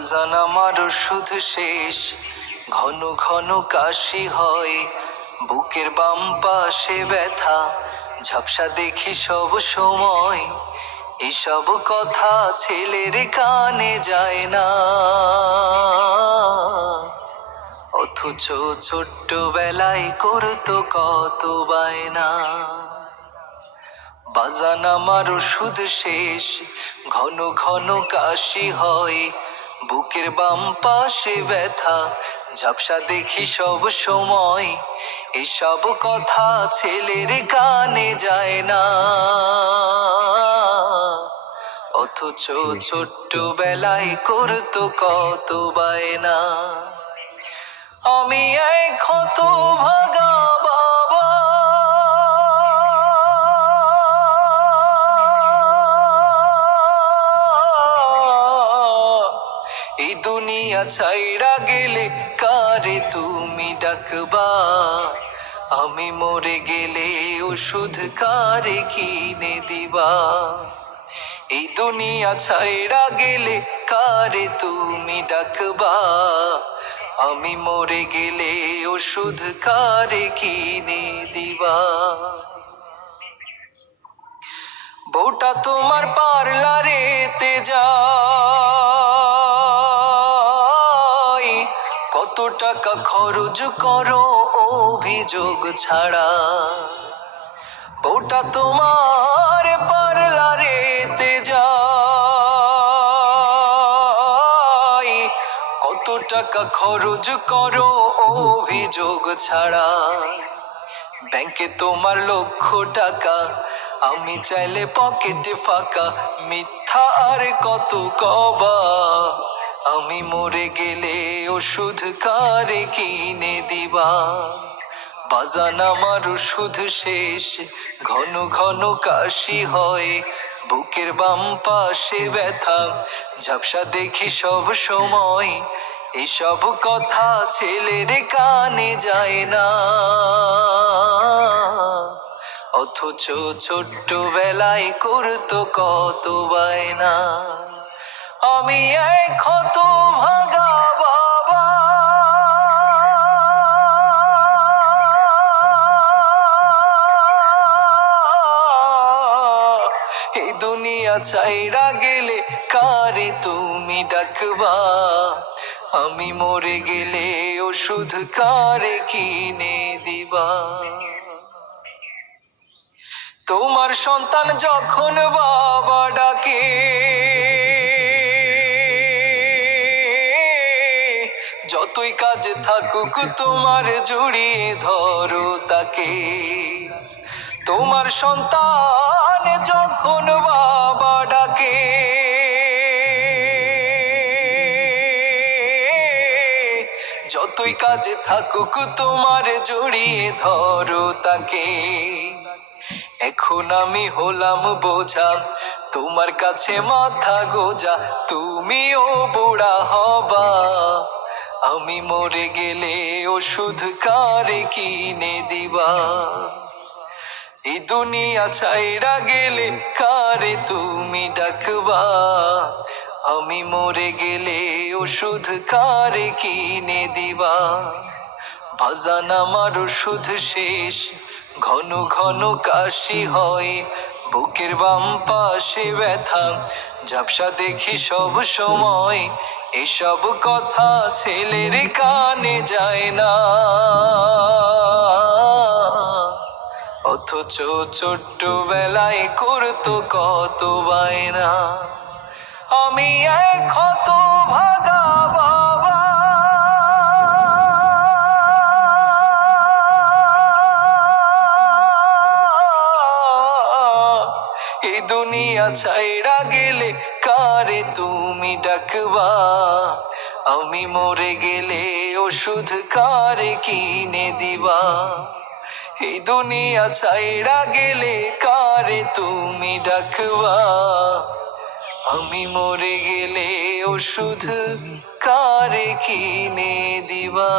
বাজান আমার ওষুধ শেষ, ঘন ঘন কাশি হয়, বুকের বাম পাশে ব্যথা, ঝাপসা দেখি সব সময়। এসব কথা ছেলের কানে যায় না, অথচ ছোট্টবেলায় করতো কত বায়না। বাজান আমার ওষুধ শেষ, ঘন ঘন কাশি হয়, বুকের বাম পাশে ব্যথা, ঝাপসা দেখি সব সময়। এসব কথা ছেলের কানে যায় না, অথচ ছোট্টবেলায় করতো কত বায়না। আমি এক হতভাগা বাবা, এই দুনিয়া ছাইড়া গেলে কারে তুমি ডাকবা? আমি মরে গেলে ওষুধ কারে কিনে দিবা? এই দুনিয়া ছাইড়া গেলে কারে তুমি ডাকবা? আমি মরে গেলে ওষুধ কারে কিনে দিবা? বউটা তোমার পার্লারেতে যায়, কত টাকা খরচ করো অভিযোগ ছাড়া। বউটা তোমার পার্লারেতে যায়, কত টাকা খরচ করো অভিযোগ ছাড়া। ব্যাংকে তোমার লক্ষ টাকা, আমি চাইলে পকেটে ফাঁকা। মিথ্যা আর কত কবা? আমি মরে গেলে ওষুধ কারে কিনে দিবা? বাজান আমার ওষুধ শেষ, ঘন ঘন কাশি হয়, বুকের বাম পাশে ব্যথা, ঝাপসা দেখি সব সময়। এসব কথা ছেলের কানে যায় না, অথচ ছোট্টবেলায় করতো কত বায়না। আমি এক হতভাগা বাবা, এই দুনিয়া ছাইড়া গেলে কারে তুমি ডাকবা? আমি মরে গেলে ওষুধ কারে কিনে দিবা? তোমার সন্তান যখন বাবা ডাকে, যতই কাজে থাকুক তোমার জড়িয়ে ধরো তাকে। তোমার সন্তান যখন বাবা ডাকে, যতই কাজে থাকুক তোমার জড়িয়ে ধরো তাকে। এখন আমি হলাম বোঝা, তোমার কাছে মাথা গোজা, তুমিও বুড়া হবা। আমি মরে গেলে ওষুধ কারে কিনে দিবা? এই দুনিয়া ছাইড়া গেলে কারে তুমি ডাকবা? আমি মরে গেলে ওষুধ কারে কিনে দিবা? বাজান আমার ওষুধ শেষ, ঘন ঘন কাশি হয়, বুকের বাম পাশে ব্যথা, ঝাপসা দেখি সব সময়। এসব কথা ছেলের কানে যায় না, অথচ ছোট্টবেলায় করতো কত বায়না। আমি এক হতভাগা বাবা, এই দুনিয়া ছাইড়া গেলে কারে তুমি ডাকবা? আমি মরে গেলে ওষুধ কারে কিনে দিবা? এই দুনিয়া ছাইড়া গেলে কারে তুমি ডাকবা? আমি মরে গেলে ওষুধ কারে কিনে দিবা?